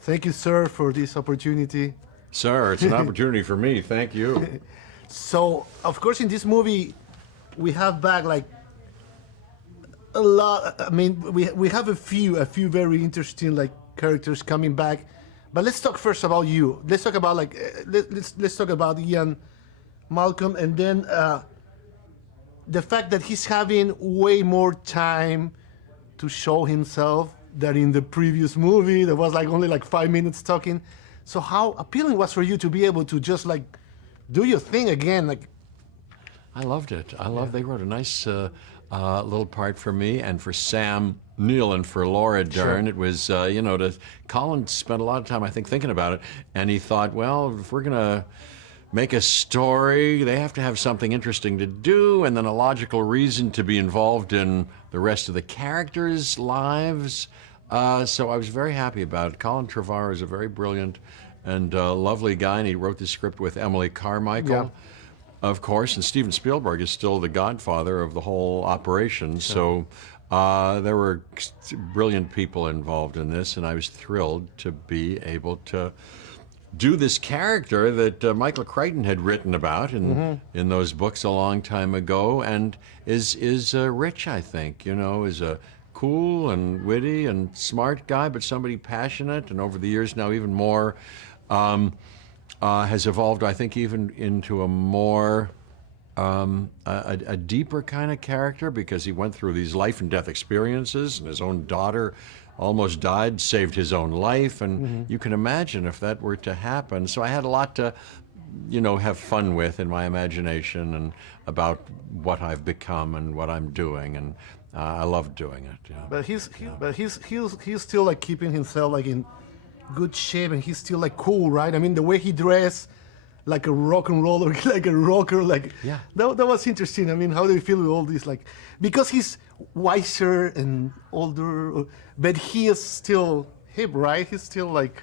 Thank you, sir, for this opportunity. Sir, it's an opportunity for me. Thank you. So, of course, in this movie, we have back like a lot. I mean, we have a few very interesting like characters coming back. But let's talk first about you. Let's talk about like let's talk about Ian Malcolm, and then the fact that he's having way more time to show himself than in the previous movie. That was like only like 5 minutes talking. So how appealing was for you to be able to just like do your thing again? Like, I loved it. They wrote a nice little part for me and for Sam Neill and for Laura Dern. It was, Colin spent a lot of time, I think, thinking about it. And he thought, well, if we're going to make a story, they have to have something interesting to do and then a logical reason to be involved in the rest of the characters' lives. So I was very happy about it. Colin Trevorrow is a very brilliant and lovely guy, and he wrote the script with Emily Carmichael, of course, and Steven Spielberg is still the godfather of the whole operation. So there were brilliant people involved in this, and I was thrilled to be able to do this character that Michael Crichton had written about in those books a long time ago, and is rich, I think, is a cool and witty and smart guy, but somebody passionate, and over the years now even more has evolved, I think, even into a more a deeper kind of character, because he went through these life and death experiences, and his own daughter almost died, saved his own life, and you can imagine if that were to happen. So I had a lot to, have fun with in my imagination and about what I've become and what I'm doing, and I love doing it. Yeah. But he's still like keeping himself like in good shape, and he's still like cool, right? I mean, the way he dressed, like a rock and roller, like a rocker, like that was interesting. I mean, how do you feel with all this? Like, because he's wiser and older, but he is still hip, right? He's still like.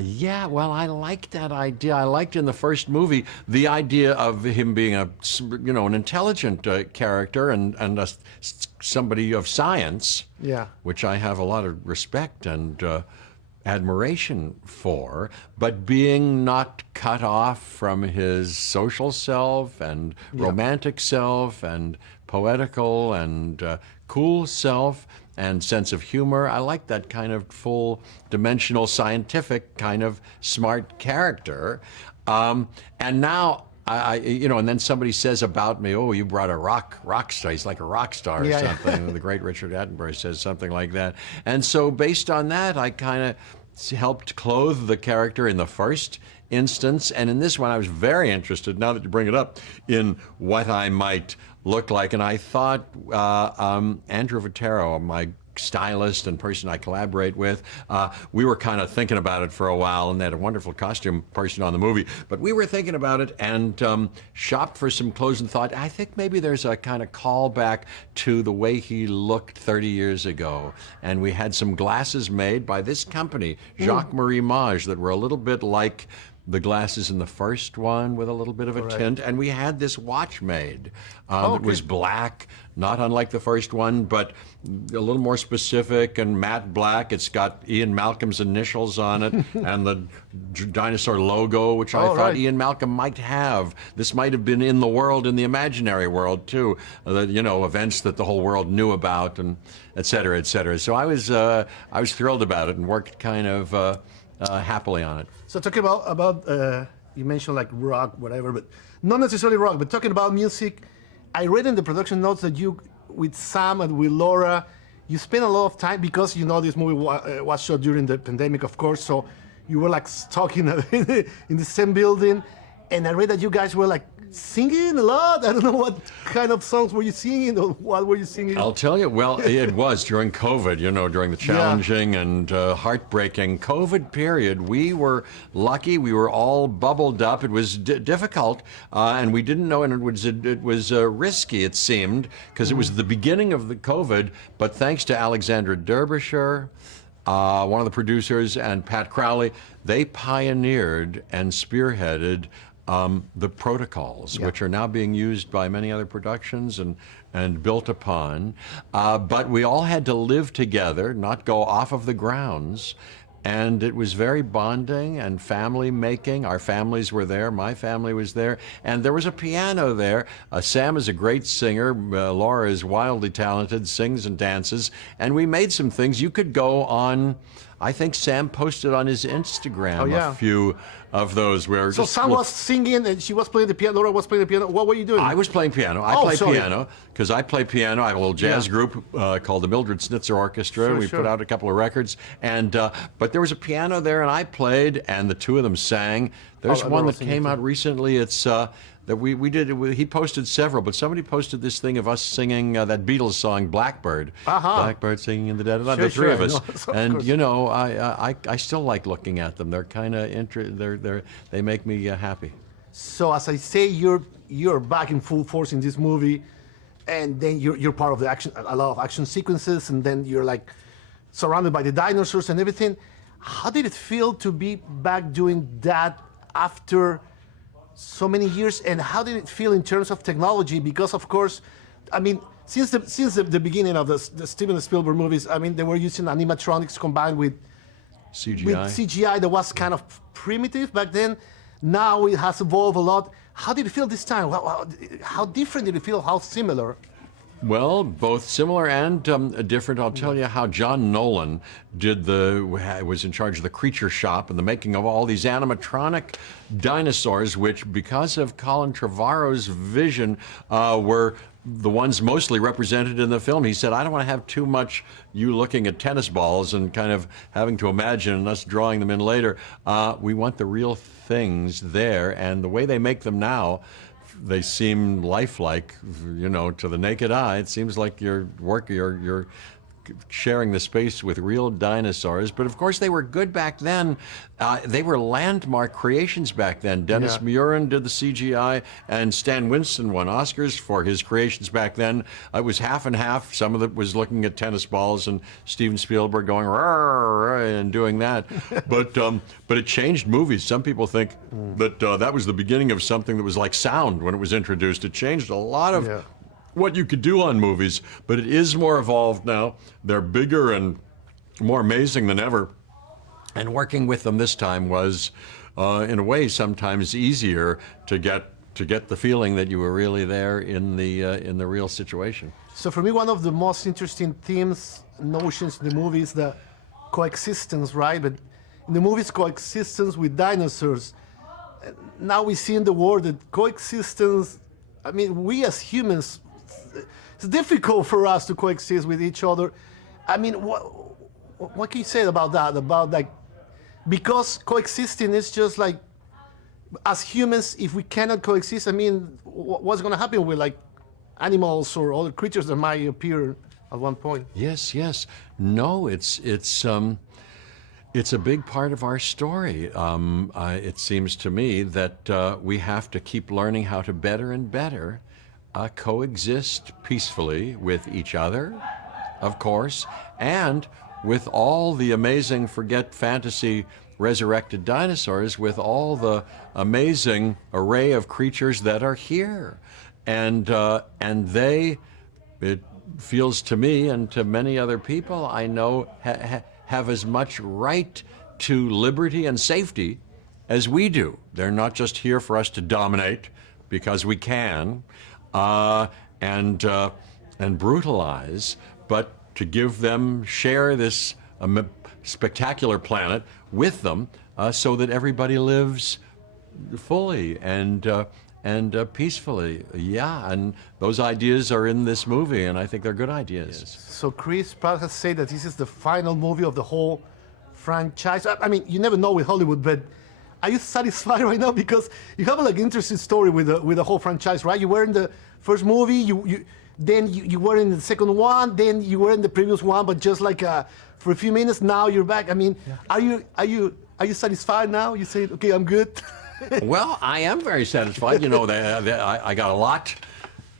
Yeah, well, I liked that idea. I liked in the first movie the idea of him being an intelligent character and somebody of science, which I have a lot of respect and admiration for, but being not cut off from his social self and romantic self and poetical and cool self and sense of humor. I like that kind of full-dimensional, scientific kind of smart character. And now, and then somebody says about me, oh, you brought a rock star. He's like a rock star or something. The great Richard Attenborough says something like that. And so based on that, I kind of helped clothe the character in the first instance. And in this one, I was very interested, now that you bring it up, in what I might look like. And I thought Andrew Vitero, my stylist and person I collaborate with, we were kind of thinking about it for a while, and they had a wonderful costume person on the movie, but we were thinking about it and shopped for some clothes and thought, I think maybe there's a kind of callback to the way he looked 30 years ago. And we had some glasses made by this company, Jacques Marie Mage, that were a little bit like the glasses in the first one with a little bit of a tint, and we had this watch made that was black, not unlike the first one, but a little more specific and matte black. It's got Ian Malcolm's initials on it and the dinosaur logo, which I thought Ian Malcolm might have. This might have been in the world, in the imaginary world too, events that the whole world knew about, and et cetera, et cetera. So I was thrilled about it and worked kind of happily on it. So talking about you mentioned like rock, whatever, but not necessarily rock, but talking about music, I read in the production notes that you, with Sam and with Laura, you spent a lot of time, because this movie was shot during the pandemic, of course, so you were like stuck in the same building, and I read that you guys were like singing a lot. I don't know what kind of songs were you singing, or what were you singing? I'll tell you, well, it was during COVID, during the challenging and heartbreaking COVID period. We were lucky. We were all bubbled up. It was difficult, and we didn't know, and it was risky, it seemed, because it was the beginning of the COVID, but thanks to Alexandra Derbyshire, one of the producers, and Pat Crowley, they pioneered and spearheaded the protocols, which are now being used by many other productions and built upon. But we all had to live together, not go off of the grounds. And it was very bonding and family making. Our families were there. My family was there. And there was a piano there. Sam is a great singer. Laura is wildly talented, sings and dances. And we made some things. You could go on, I think Sam posted on his Instagram a few of those where. So Sam was singing and she was playing the piano. Laura was playing the piano. What were you doing? I was playing piano. I play piano because I play piano. I have a little jazz group called the Mildred Snitzer Orchestra. We put out a couple of records, and but there was a piano there, and I played, and the two of them sang. There's one that came out recently. It's that we did. He posted several, but somebody posted this thing of us singing that Beatles song "Blackbird." Blackbird singing in the dead of night. The three of us, and you know, I still like looking at them. They're kind of they make me happy. So as I say, you're back in full force in this movie, and then you're part of the action, a lot of action sequences, and then you're like surrounded by the dinosaurs and everything. How did it feel to be back doing that after so many years, and how did it feel in terms of technology? Because of course, I mean, since the beginning of the Steven Spielberg movies, I mean, they were using animatronics combined with CGI that was kind of primitive back then. Now it has evolved a lot. How did it feel this time? How different did it feel? How similar? Well, both similar and different. I'll tell you how John Nolan was in charge of the creature shop and the making of all these animatronic dinosaurs, which, because of Colin Trevorrow's vision, were the ones mostly represented in the film. He said, I don't want to have too much you looking at tennis balls and kind of having to imagine and us drawing them in later. We want the real things there, and the way they make them now, they seem lifelike, you know, to the naked eye. It seems like you're sharing the space with real dinosaurs. But of course, they were good back then. They were landmark creations back then. Dennis Muren did the CGI, and Stan Winston won Oscars for his creations back then. It was half and half. Some of it was looking at tennis balls, and Steven Spielberg going "Rrr," and doing that. But it changed movies. Some people think that that was the beginning of something that was like sound when it was introduced. It changed a lot of what you could do on movies, but it is more evolved now. They're bigger and more amazing than ever. And working with them this time was, in a way, sometimes easier to get the feeling that you were really there in the real situation. So for me, one of the most interesting themes, notions in the movie is the coexistence, right? But in the movie's coexistence with dinosaurs. Now we see in the world that coexistence, I mean, we as humans, it's difficult for us to coexist with each other. I mean, what can you say about that? About like, because coexisting is just like, as humans, if we cannot coexist, I mean, what's going to happen with like animals or other creatures that might appear at one point? Yes, yes. No, it's a big part of our story. It seems to me that we have to keep learning how to better and better coexist peacefully with each other, of course, and with all the amazing, forget fantasy, resurrected dinosaurs, with all the amazing array of creatures that are here. And they, it feels to me and to many other people I know, have as much right to liberty and safety as we do. They're not just here for us to dominate because we can, and brutalize, but to give them, share this spectacular planet with them, so that everybody lives fully and peacefully. Yeah, and those ideas are in this movie, and I think they're good ideas. Yes. So Chris Pratt has said that this is the final movie of the whole franchise. I mean, you never know with Hollywood, but are you satisfied right now? Because you have like an interesting story with the whole franchise, right? You were in the first movie, then you were in the second one, then you were in the previous one, but just like for a few minutes. Now you're back. I mean, are you satisfied now? You say, okay, I'm good. Well, I am very satisfied. You know, I got a lot.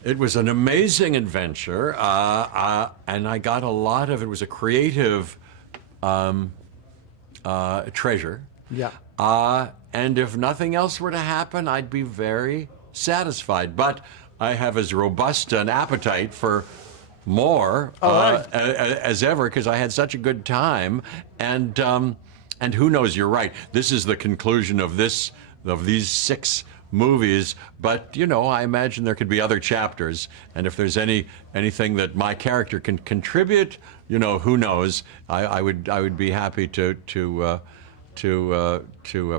It was an amazing adventure, and I got a lot of. It was a creative treasure. Yeah. And if nothing else were to happen, I'd be very satisfied. But I have as robust an appetite for more as ever, because I had such a good time. And And who knows? You're right. This is the conclusion of these 6 movies. But you know, I imagine there could be other chapters. And if there's anything that my character can contribute, you know, who knows? I would be happy to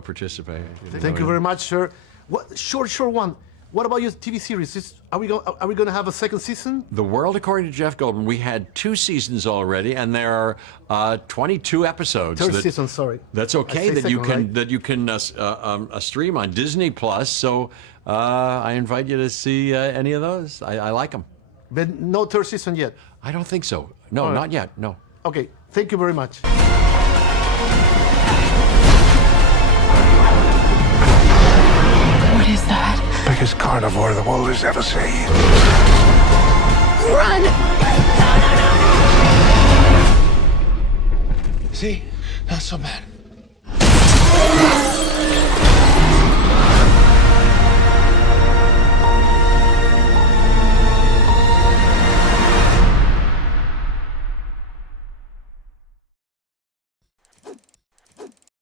participate. Thank you very much, sir. What short one? What about your TV series? Are we going to have a second season? The World According to Jeff Goldblum. We had 2 seasons already, and there are 22 episodes. Third season, sorry. That's okay. That second, you can stream on Disney Plus. So I invite you to see any of those. I like them. But no third season yet. I don't think so. No, not yet. No. Okay. Thank you very much. What is that? Biggest carnivore the world has ever seen. Run! See? Not so bad.